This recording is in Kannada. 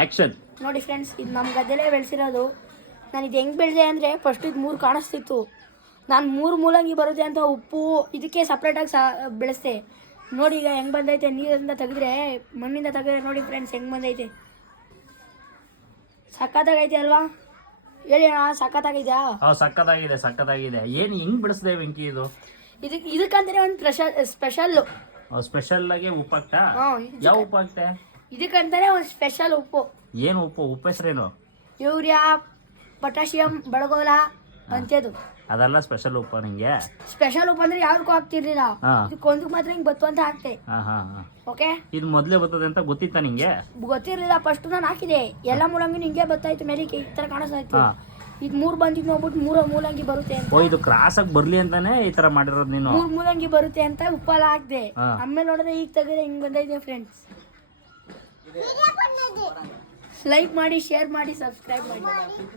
ಆಕ್ಷನ್. ನೋಡಿ ಫ್ರೆಂಡ್ಸ್, ಇದು ನಮ್ಮ ಗದ್ದೆಲೇ ಬೆಳೆಸಿರೋದು. ನಾನು ಇದು ಹೆಂಗೆ ಬೆಳೆದೆ ಅಂದರೆ ಫಸ್ಟ್ ಇದು 3 ಕಾಣಿಸ್ತಿತ್ತು. ನಾನು 3 ಮೂಲಂಗಿ ಬರುತ್ತೆ ಅಂತ ಉಪ್ಪು ಇದಕ್ಕೆ ಸಪ್ರೇಟಾಗಿ ಬೆಳೆಸ್ದೆ. ನೋಡಿ ಈಗ ಹೆಂಗೆ ಬಂದೈತೆ. ನೀರಿಂದ ತೆಗೆದ್ರೆ, ಮಣ್ಣಿಂದ ತೆಗೆದ್ರೆ ನೋಡಿ ಫ್ರೆಂಡ್ಸ್ ಹೆಂಗೆ ಬಂದೈತೆ. ಸಖತ್ತಾಗೈತೆ ಅಲ್ವಾ? ಹೇಳಿ ಅಣ್ಣ, ಸಖತ್ತಾಗೈತಾ? ಸಕ್ಕತ್ತಾಗಿದೆ. ಏನು ಹೆಂಗ್ ಬಿಡಿಸ್ದೆ ವೆಂಕಿ ಇದು? ಇದಕ್ಕಂತಾನೆ ಒಂದು ಸ್ಪೆಷಲ್ಲು. ಸ್ಪೆಷಲ್ ಆಗಿ ಉಪ್ಪು ಹಾಕ್ತಾ? ಯಾವ ಉಪ್ಪು ಹಾಕ್ತೆ? ಇದಕ್ಕಂತಾನೆ ಒಂದು ಸ್ಪೆಷಲ್ ಉಪ್ಪು. ಏನು ಉಪ್ಪು? ಉಪ್ಪು ಹೆಸರೇನು? ಯೂರಿಯಾ, ಪೊಟ್ಯಾಷಿಯಂ, ಬಡಗೋಲ ಅಂತದ್ದು. ಅದೆಲ್ಲ ಸ್ಪೆಷಲ್ ಉಪ್ಪು ನಿಂಗೆ? ಸ್ಪೆಷಲ್ ಉಪ್ಪು ಅಂದ್ರೆ ಯಾವ್ದಕ್ಕೂ ಹಾಕ್ತಿರ್ಲಿಲ್ಲ, ಇದಕ್ಕೊಂದಕ್ಕೆ ಮಾತ್ರ ಹಿಂಗೆ ಬತ್ತು ಅಂತ ಹಾಕ್ತೆ. ಓಕೆ, ಇದು ಮೊದಲೇ ಬರ್ತದೆ ಅಂತ ಗೊತ್ತಿತ್ತಾ ನಿಂಗೆ? ಗೊತ್ತಿರಲಿಲ್ಲ. ಫಸ್ಟ್ ನಾನು ಹಾಕಿದೆ, ಎಲ್ಲ ಮೂಲಂಗಿ ಹಿಂಗೆ ಬತ್ತಾಯ್ತು, ಮೇಲಿಕ್ಕೆ ಈ ತರ ಕಾಣಿಸ್ತಾಯ್ತು. ಇದು 3 ಬಂದಿದ್ದು ನೋಡ್ಬಿಟ್ಟು 3 ಮೂಲಂಗಿ ಬರುತ್ತೆ ಅಂತ. ಇದು ಕ್ರಾಸ್ ಆಗಿ ಬರ್ಲಿ ಅಂತಾನೆ ಈ ತರ ಮಾಡಿರೋದು ನೀನು? 3 ಮೂಲಂಗಿ ಬರುತ್ತೆ ಅಂತ ಉಪ್ಪೆಲ್ಲ ಹಾಕ್ದೆ. ಆಮೇಲೆ ನೋಡಿದ್ರೆ ಈಗ ತೆಗೆದ್ರೆ ಹಿಂಗ್ ಬಂದೈತೆ ಫ್ರೆಂಡ್ಸ್. ಲೈಕ್ ಮಾಡಿ, ಶೇರ್ ಮಾಡಿ, ಸಬ್ಸ್ಕ್ರೈಬ್ ಮಾಡಿ.